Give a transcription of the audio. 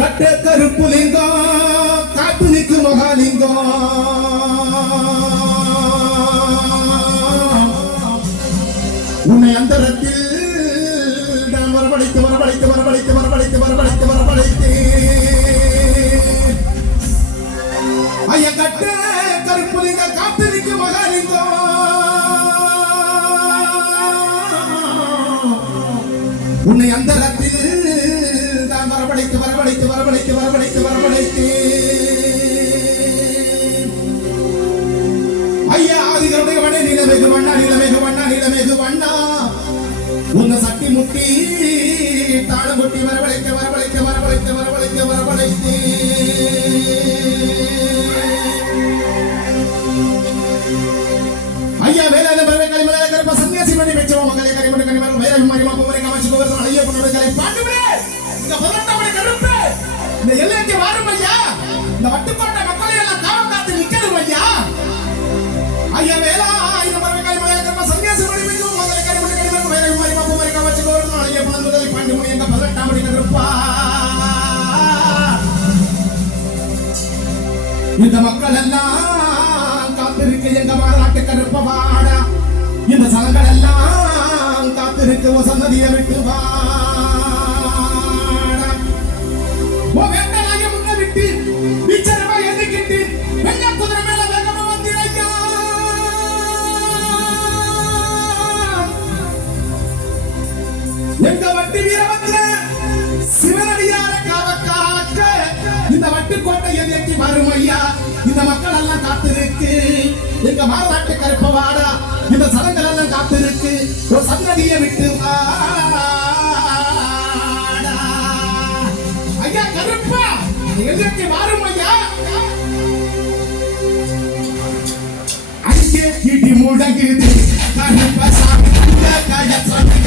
கட்ட கருப்பு லிங்கம் காத்து நிற்கு மகாலிங்கம் உன்னை அந்தரத்தில் நான் வரவழைத்து வரவழைத்து வரவழைத்து வரவழைத்து வரவழைத்து வரவழைத்து ஐயா கட்ட கருப்பு லிங்கம் காத்து நிற்கு மகாலிங்கம் உன்னை அந்தரத்தில் நான் வரவழைத்து வரவழைத்து வரவழைத்து வரவழைத்து வரவழைத்து ஐயா ஆதிகளுடைய வண்ண நிலமேகு வண்ணா நிலமேகு வண்ணா நிலமேகு வண்ணா உன்னை சட்டி முட்டி தாளம் முட்டி வரவழைக்க வரவழைக்க வரவழைக்க வரவழைக்க வரவழைத்து ஐயா வேலையில பரவே கலிமலை கருப்ப சன்னியாசி பண்ணி வெச்சவ மகளே கரிமணி கனிமலை வேற மரிமா பொமரை காமாட்சி கோவர்தன ஐயா பொண்ணோட கலை பாட்டுமே இந்த 18 மணி கருப்பு இந்த எல்லைக்கு வாரும் ஐயா இந்த வட்டுக்கோட்டை மக்களை எல்லாம் காவல் காத்து நிக்கணும் ஐயா ஐயா வேலா இந்த பரவே கலிமலை கருப்ப சன்னியாசி பண்ணி வெச்சவ மகளே கரிமணி கனிமலை வேற மரிமா பொமரை காமாட்சி கோவர்தன ஐயா பொண்ணோட கலை பாட்டுமே இந்த 18 மணி கருப்பா இந்த மக்கள் எல்லாம் காத்திருக்க எங்க மாநாட்டு கருப்ப வாடா இந்த சனங்கள் எல்லாம் காத்திருக்க வசந்ததியை விட்டு வாடா ஓ வேட்டலாய முன்ன விட்டு விச்சரமா எதுக்கிட்டு வெள்ள குதிரை மேல வேகமா வந்திரையா எங்க வட்டி வீரவத்துல சிவனடியார காவக்காக்க இந்த வட்டுக்கோட்டை எதிர்த்து வரும் ஐயா இந்த மக்கள் எல்லாம் காத்திருக்கு எங்க மாநாட்டு கருப்ப வாடா இந்த சனங்கள் எல்லாம் காத்திருக்கு ஒரு சந்ததியை விட்டு வாடா ஐயா கருப்பா எதிர்த்து வரும் ஐயா அங்கே இடி முழங்குது கருப்ப சாமி கட சாமி